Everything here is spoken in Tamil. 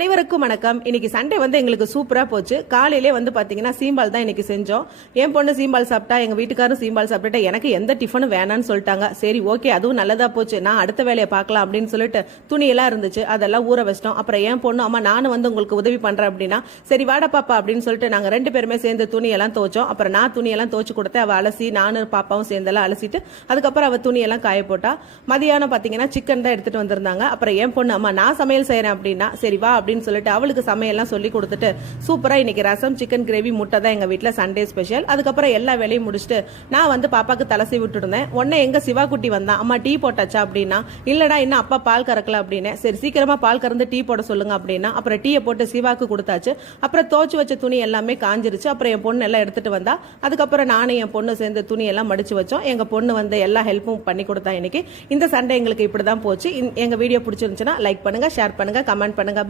அனைவருக்கும் வணக்கம். இன்னைக்கு சண்டே எங்களுக்கு சூப்பரா போச்சு. காலையிலே பாத்தீங்கன்னா சீம்பால் தான் இன்னைக்கு செஞ்சோம். என் பொண்ணு சீம்பால் சாப்பிட்டா, எங்க வீட்டுக்காரும் சீம்பால் சாப்பிட்டுட்டு எனக்கு எந்த டிஃபனும் வேணான்னு சொல்லிட்டாங்க. சரி ஓகே, அதுவும் நல்லதா போச்சு, நான் அடுத்த வேலையை பார்க்கலாம் அப்படின்னு சொல்லிட்டு துணியெல்லாம் இருந்துச்சு, அதெல்லாம் ஊற வச்சிட்டோம். அப்புறம் என் பொண்ணு அம்மா நானும் உங்களுக்கு உதவி பண்றேன் அப்படின்னா, சரி வாடா பாப்பா அப்படின்னு சொல்லிட்டு நாங்க 2 பேருமே சேர்ந்து துணியெல்லாம் துவச்சோம். அப்புறம் நான் துணியெல்லாம் துவச்சு கொடுத்து அவ அலசி, நானும் பாப்பாவும் சேர்ந்தெல்லாம் அலசிட்டு அதுக்கப்புறம் அவ துணியெல்லாம் காய போட்டா. மதியானம் பாத்தீங்கன்னா சிக்கன் தான் எடுத்துட்டு வந்திருந்தாங்க. அப்புறம் என் பொண்ணு அம்மா நான் சமையல் செய்யறேன் அப்படின்னா, சரி வா அப்படின்னு சொல்லிட்டு அவளுக்கு சமையல்லாம் சொல்லி கொடுத்துட்டு சூப்பரா இன்னைக்கு ரசம், சிக்கன் கிரேவி, முட்டை தான் எங்க வீட்டுல சண்டே ஸ்பெஷல். அதுக்கப்புறம் எல்லா வேலையும் முடிச்சுட்டு நான் பாப்பாக்கு தலசி விட்டுட்டு இருந்தேன். உடனே எங்க சிவா குட்டி வந்தான். அம்மா டீ போட்டாச்சா அப்படின்னா, இல்லடா இன்னும் அப்பா பால் கறக்கல அப்படின்னு. சரி சீக்கிரமா பால் கறந்து டீ போட சொல்லுங்க அப்படின்னா, அப்புறம் டீயை போட்டு சிவாக்கு கொடுத்தாச்சு. அப்புறம் தோச்சு வச்ச துணி எல்லாமே காஞ்சிருச்சு. அப்புறம் என் பொண்ணு எல்லாம் எடுத்துட்டு வந்தா. அதுக்கப்புறம் நானும் என் பொண்ணு சேர்ந்து துணி எல்லாம் மடிச்சு வச்சோம். எங்க பொண்ணு எல்லா ஹெல்ப்பும் பண்ணி கொடுத்தா. இன்னைக்கு இந்த சண்டே எங்களுக்கு இப்படிதான் போச்சு. எங்க வீடியோ பிடிச்சிருந்துச்சுன்னா லைக் பண்ணுங்க, ஷேர் பண்ணுங்க, கமெண்ட் பண்ணுங்க.